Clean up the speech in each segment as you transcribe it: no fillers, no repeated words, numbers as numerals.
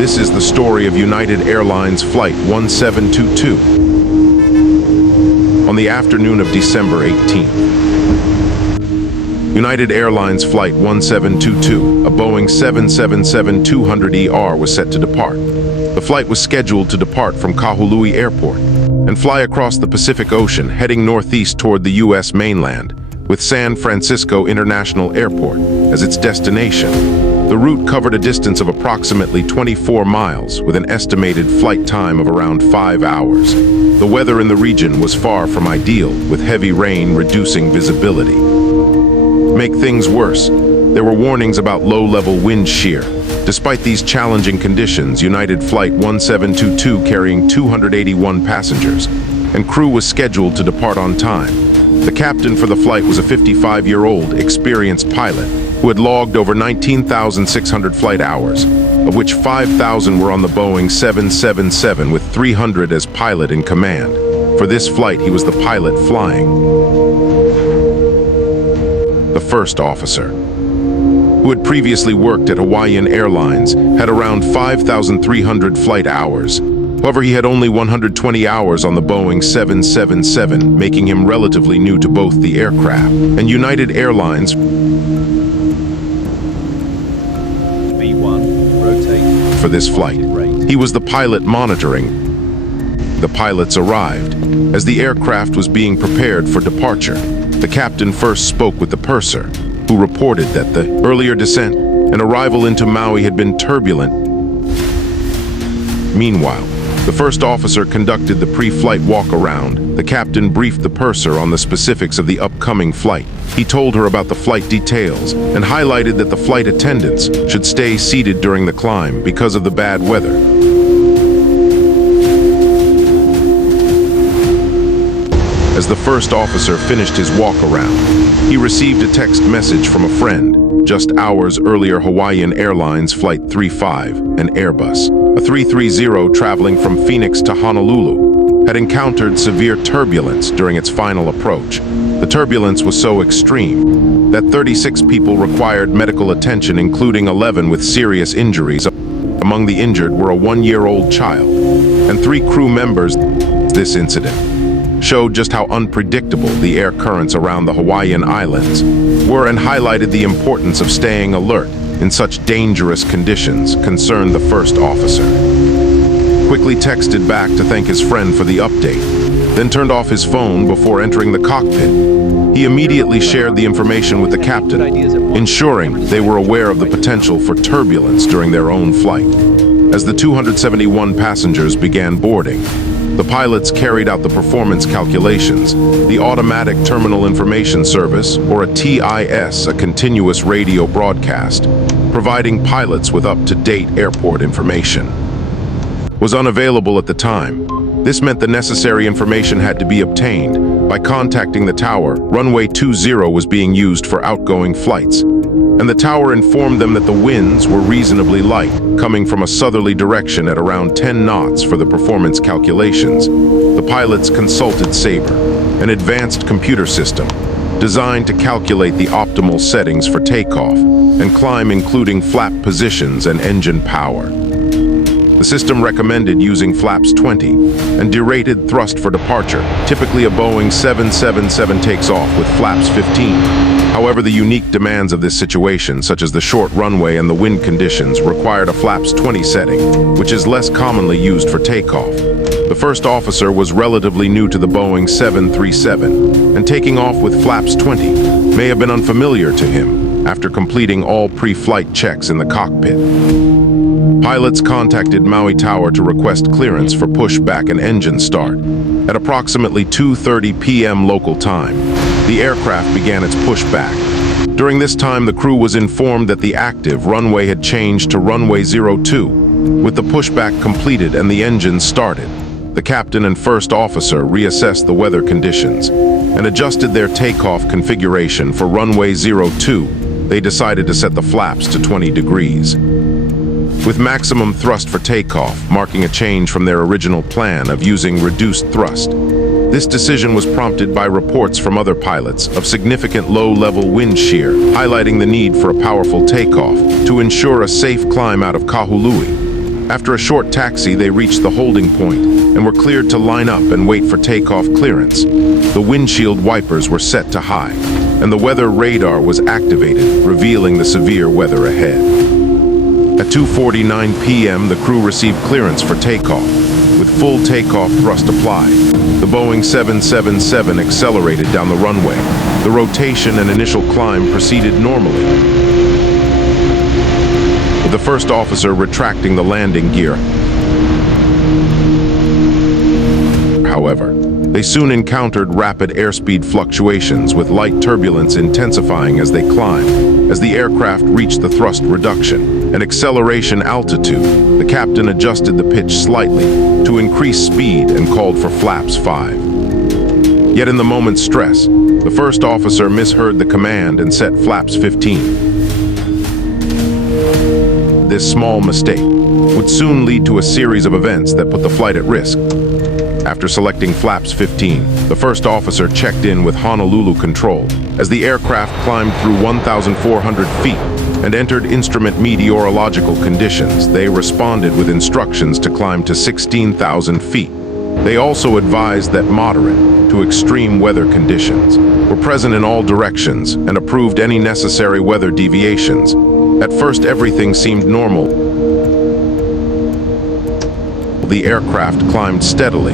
This is the story of United Airlines Flight 1722. On the afternoon of December 18th, United Airlines Flight 1722, a Boeing 777-200ER, was set to depart. The flight was scheduled to depart from Kahului Airport and fly across the Pacific Ocean, heading northeast toward the U.S. mainland, with San Francisco International Airport as its destination. The route covered a distance of approximately 24 miles, with an estimated flight time of around 5 hours. The weather in the region was far from ideal, with heavy rain reducing visibility. To make things worse, there were warnings about low-level wind shear. Despite these challenging conditions, United Flight 1722, carrying 281 passengers, and crew was scheduled to depart on time. The captain for the flight was a 55-year-old experienced pilot who had logged over 19,600 flight hours, of which 5,000 were on the Boeing 777, with 300 as pilot in command. For this flight, he was the pilot flying. The first officer, who had previously worked at Hawaiian Airlines, had around 5,300 flight hours. However, he had only 120 hours on the Boeing 777, making him relatively new to both the aircraft and United Airlines. V1, rotate. For this flight, he was the pilot monitoring. The pilots arrived as the aircraft was being prepared for departure. The captain first spoke with the purser, who reported that the earlier descent and arrival into Maui had been turbulent. Meanwhile, the first officer conducted the pre-flight walk-around. The captain briefed the purser on the specifics of the upcoming flight. He told her about the flight details and highlighted that the flight attendants should stay seated during the climb because of the bad weather. As the first officer finished his walk-around, he received a text message from a friend. Just hours earlier, Hawaiian Airlines Flight 35, an Airbus, a 330 traveling from Phoenix to Honolulu, had encountered severe turbulence during its final approach. The turbulence was so extreme that 36 people required medical attention, including 11 with serious injuries. Among the injured were a 1-year-old child and 3 crew members. This incident showed just how unpredictable the air currents around the Hawaiian Islands were and highlighted the importance of staying alert in such dangerous conditions, concerned the first officer. Quickly texted back to thank his friend for the update, then turned off his phone before entering the cockpit. He immediately shared the information with the captain, ensuring they were aware of the potential for turbulence during their own flight. As the 271 passengers began boarding, the pilots carried out the performance calculations. The Automatic Terminal Information Service, or a TIS, a continuous radio broadcast, providing pilots with up-to-date airport information, was unavailable at the time. This meant the necessary information had to be obtained by contacting the tower. Runway 20 was being used for outgoing flights, and the tower informed them that the winds were reasonably light, coming from a southerly direction at around 10 knots for the performance calculations. The pilots consulted Sabre, an advanced computer system designed to calculate the optimal settings for takeoff and climb, including flap positions and engine power. The system recommended using flaps 20 and derated thrust for departure. Typically, a Boeing 777 takes off with flaps 15. However, the unique demands of this situation, such as the short runway and the wind conditions, required a flaps 20 setting, which is less commonly used for takeoff. The first officer was relatively new to the Boeing 737, and taking off with flaps 20 may have been unfamiliar to him after completing all pre-flight checks in the cockpit. Pilots contacted Maui Tower to request clearance for pushback and engine start. At approximately 2:30 p.m. local time, the aircraft began its pushback. During this time, the crew was informed that the active runway had changed to runway 02, with the pushback completed and the engine started. The captain and first officer reassessed the weather conditions and adjusted their takeoff configuration. For runway 02, they decided to set the flaps to 20 degrees. With maximum thrust for takeoff, marking a change from their original plan of using reduced thrust. This decision was prompted by reports from other pilots of significant low-level wind shear, highlighting the need for a powerful takeoff to ensure a safe climb out of Kahului. After a short taxi, they reached the holding point and were cleared to line up and wait for takeoff clearance. The windshield wipers were set to high, and the weather radar was activated, revealing the severe weather ahead. At 2:49 p.m., the crew received clearance for takeoff. With full takeoff thrust applied, the Boeing 777 accelerated down the runway. The rotation and initial climb proceeded normally, with the first officer retracting the landing gear. However, they soon encountered rapid airspeed fluctuations, with light turbulence intensifying as they climbed. As the aircraft reached the thrust reduction and acceleration altitude, the captain adjusted the pitch slightly to increase speed and called for flaps 5. Yet in the moment's stress, the first officer misheard the command and set flaps 15. This small mistake would soon lead to a series of events that put the flight at risk. After selecting flaps 15, the first officer checked in with Honolulu Control. As the aircraft climbed through 1,400 feet and entered instrument meteorological conditions, they responded with instructions to climb to 16,000 feet. They also advised that moderate to extreme weather conditions were present in all directions and approved any necessary weather deviations. At first, everything seemed normal. The aircraft climbed steadily,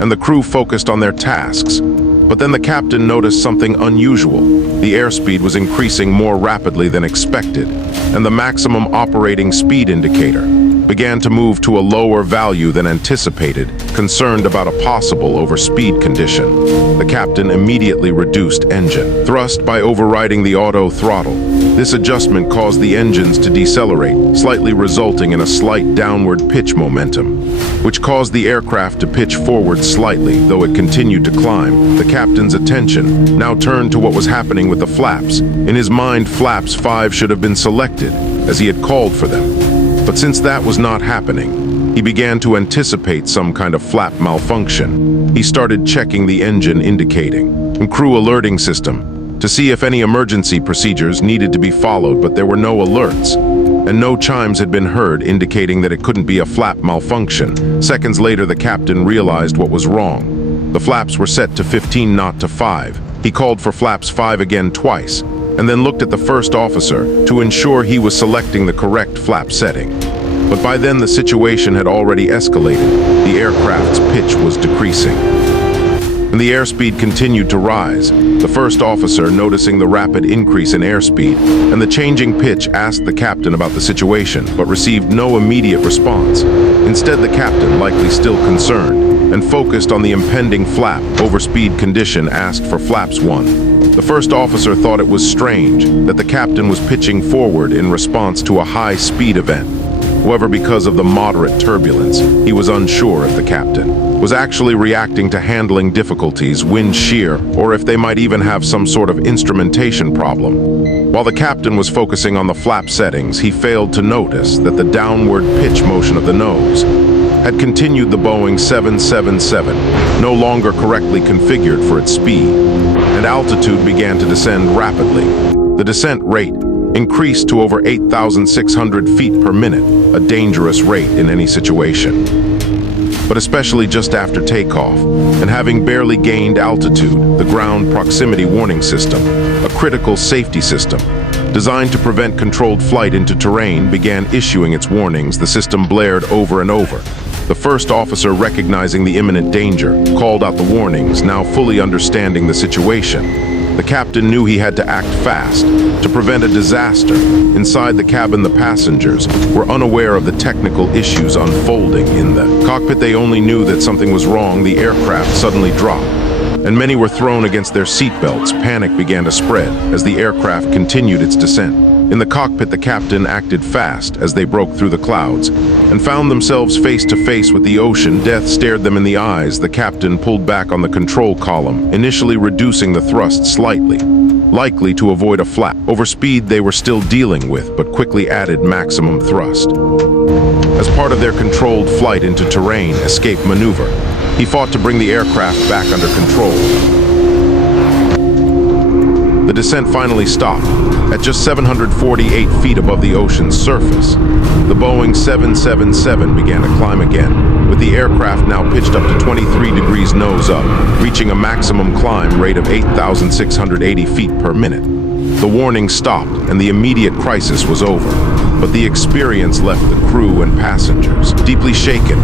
and the crew focused on their tasks. But then the captain noticed something unusual. The airspeed was increasing more rapidly than expected, and the maximum operating speed indicator began to move to a lower value than anticipated. Concerned about a possible overspeed condition, the captain immediately reduced engine thrust by overriding the auto throttle. This adjustment caused the engines to decelerate, slightly resulting in a slight downward pitch momentum, which caused the aircraft to pitch forward slightly. Though it continued to climb, the captain's attention now turned to what was happening with the flaps. In his mind, flaps 5 should have been selected, as he had called for them. But since that was not happening, he began to anticipate some kind of flap malfunction. He started checking the engine indicating and crew alerting system to see if any emergency procedures needed to be followed, but there were no alerts, and no chimes had been heard indicating that it couldn't be a flap malfunction. Seconds later, the captain realized what was wrong. The flaps were set to 15, not to 5. He called for flaps 5 again twice, and then looked at the first officer to ensure he was selecting the correct flap setting. But by then the situation had already escalated. The aircraft's pitch was decreasing, and the airspeed continued to rise. The first officer, noticing the rapid increase in airspeed and the changing pitch, asked the captain about the situation, but received no immediate response. Instead, the captain, likely still concerned and focused on the impending flap overspeed condition, asked for flaps 1. The first officer thought it was strange that the captain was pitching forward in response to a high-speed event. However, because of the moderate turbulence, he was unsure if the captain was actually reacting to handling difficulties, wind shear, or if they might even have some sort of instrumentation problem. While the captain was focusing on the flap settings, he failed to notice that the downward pitch motion of the nose had continued. The Boeing 777 no longer correctly configured for its speed, and altitude began to descend rapidly. The descent rate increased to over 8,600 feet per minute, a dangerous rate in any situation, but especially just after takeoff. And having barely gained altitude, the ground proximity warning system, a critical safety system designed to prevent controlled flight into terrain, began issuing its warnings. The system blared over and over. The first officer, recognizing the imminent danger, called out the warnings, now fully understanding the situation. The captain knew he had to act fast to prevent a disaster. Inside the cabin, the passengers were unaware of the technical issues unfolding in the cockpit. They only knew that something was wrong. The aircraft suddenly dropped, and many were thrown against their seatbelts. Panic began to spread as the aircraft continued its descent. In the cockpit, the captain acted fast as they broke through the clouds and found themselves face to face with the ocean. Death stared them in the eyes. The captain pulled back on the control column, initially reducing the thrust slightly, likely to avoid a flap overspeed they were still dealing with, but quickly added maximum thrust. As part of their controlled flight into terrain escape maneuver, he fought to bring the aircraft back under control. the descent finally stopped at just 748 feet above the ocean's surface. The Boeing 777 began to climb again, with the aircraft now pitched up to 23 degrees nose up, reaching a maximum climb rate of 8,680 feet per minute. The warning stopped and the immediate crisis was over, but the experience left the crew and passengers deeply shaken.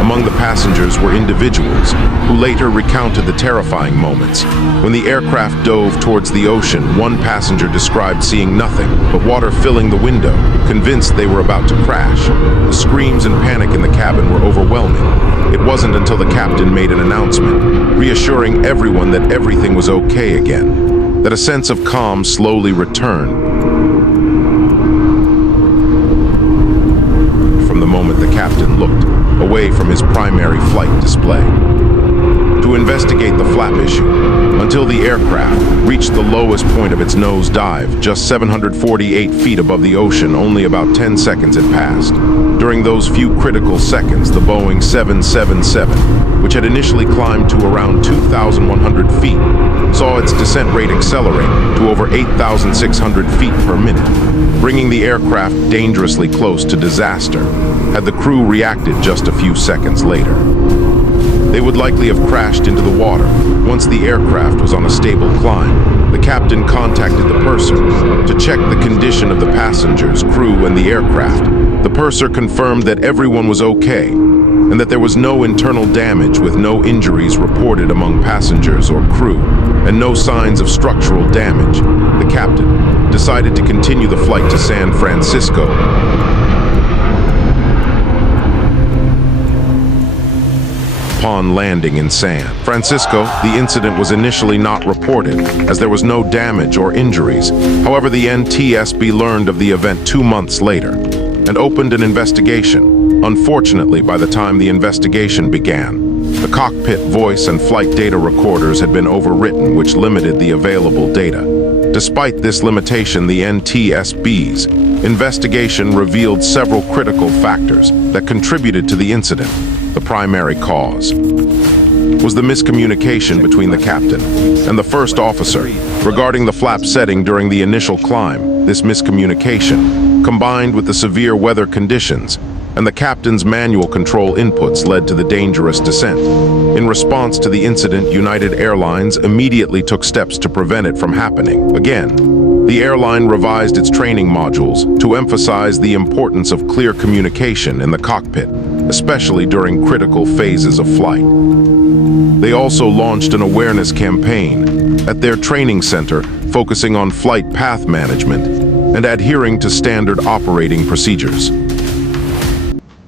Among the passengers were individuals who later recounted the terrifying moments. When the aircraft dove towards the ocean, one passenger described seeing nothing but water filling the window, convinced they were about to crash. The screams and panic in the cabin were overwhelming. It wasn't until the captain made an announcement, reassuring everyone that everything was okay again, that a sense of calm slowly returned. From the moment the captain looked away from his primary flight display to investigate the flap issue until the aircraft reached the lowest point of its nose dive, just 748 feet above the ocean. Only about 10 seconds had passed. During those few critical seconds, the Boeing 777, which had initially climbed to around 2,100 feet, saw its descent rate accelerate to over 8,600 feet per minute, bringing the aircraft dangerously close to disaster. Had the crew reacted just a few seconds later, they would likely have crashed into the water. Once the aircraft was on a stable climb, the captain contacted the purser to check the condition of the passengers, crew, and the aircraft. The purser confirmed that everyone was okay and that there was no internal damage, with no injuries reported among passengers or crew and no signs of structural damage. The captain decided to continue the flight to San Francisco. Upon landing in San Francisco, the incident was initially not reported, as there was no damage or injuries. However, the NTSB learned of the event 2 months later and opened an investigation. Unfortunately, by the time the investigation began, the cockpit voice and flight data recorders had been overwritten, which limited the available data. Despite this limitation, the NTSB's investigation revealed several critical factors that contributed to the incident. The primary cause was the miscommunication between the captain and the first officer regarding the flap setting during the initial climb. This miscommunication, combined with the severe weather conditions and the captain's manual control inputs, led to the dangerous descent. In response to the incident, United Airlines immediately took steps to prevent it from happening again. The airline revised its training modules to emphasize the importance of clear communication in the cockpit, especially during critical phases of flight. They also launched an awareness campaign at their training center, focusing on flight path management and adhering to standard operating procedures.